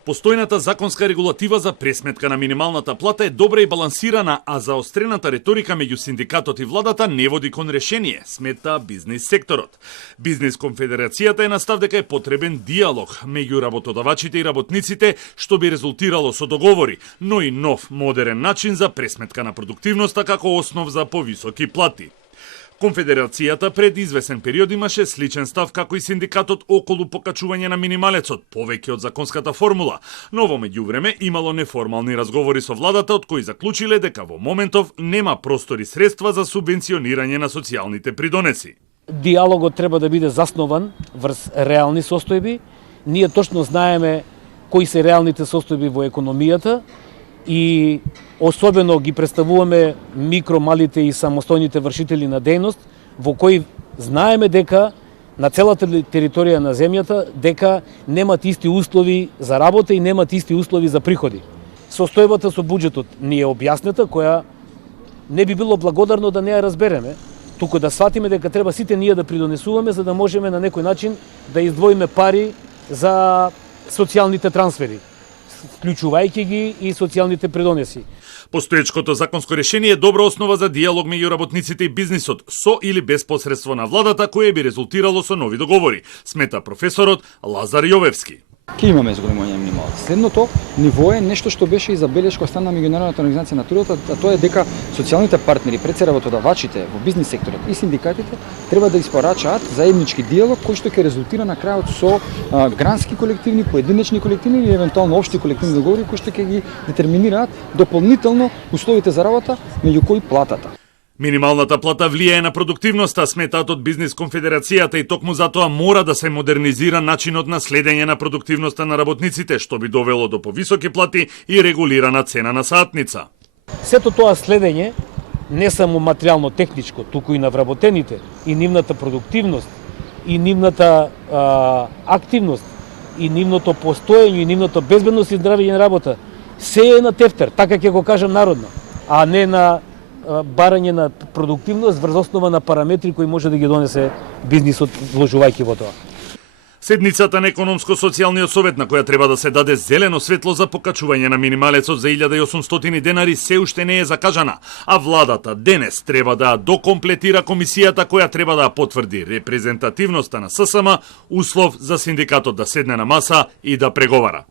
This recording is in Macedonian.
Постојната законска регулатива за пресметка на минималната плата е добра и балансирана, а заострената реторика меѓу синдикатот и владата не води кон решение, смета бизнис секторот. Бизнис конфедерацијата е на став дека е потребен диалог меѓу работодавачите и работниците, што би резултирало со договори, но и нов модерен начин за пресметка на продуктивноста како основ за повисоки плати. Конфедерацијата пред извесен период имаше сличен став како и синдикатот околу покачување на минималецот, повеќе од законската формула, но во меѓувреме имало неформални разговори со владата од кои заклучиле дека во моментов нема простори средства за субвенционирање на социјалните придонеси. Диалогот треба да биде заснован врз реални состојби. Ние точно знаеме кои се реалните состојби во економијата и особено ги представуваме микро, малите и самостојните вршители на дејност, во кои знаеме дека на целата територија на земјата дека немат исти услови за работа и немат исти услови за приходи. Состојбата со буџетот ни е објаснета, која не би било благодарно да не ја разбереме, туку да сватиме дека треба сите ние да придонесуваме за да можеме на некој начин да издвоиме пари за социјалните трансфери, вклучувајќи ги и социјалните придонеси. Постоечкото законско решение е добра основа за диалог меѓу работниците и бизнисот, со или без посредство на владата, кое би резултирало со нови договори, смета професорот Лазар Јовевски. Ке имаме зголемување на минималот. Следното ниво е нешто што беше и забелешка од страна на Меѓународната организација на трудот, а тоа е дека социјалните партнери, пред се работодавачите во бизнис секторот и синдикатите треба да испорачаат заеднички диалог кој што ќе резултира на крајот со грански колективни, поединечни колективни или евентуално општи колективни договори кои што ќе ги детерминираат дополнително условите за работа, меѓу кои платата. Минималната плата влијае на продуктивноста, сметаат од Бизнис конфедерацијата, и токму затоа мора да се модернизира начинот на следење на продуктивноста на работниците, што би довело до повисоки плати и регулирана цена на саатница. Сето тоа следење, не само материјално-техничко, туку и на вработените, и нивната продуктивност, и нивната активност, и нивното постоење, и нивното безбедност и здравје на работа, се е на тефтер, така ќе го кажам народно, а не на барање на продуктивност врз основа на параметри кои може да ги донесе бизнисот вложувајќи во тоа. Седницата на Економско-социјалниот совет, на која треба да се даде зелено светло за покачување на минималецот за 1800 денари, се уште не е закажана, а владата денес треба да докомплетира комисијата која треба да потврди репрезентативноста на ССМ, услов за синдикатот да седне на маса и да преговара.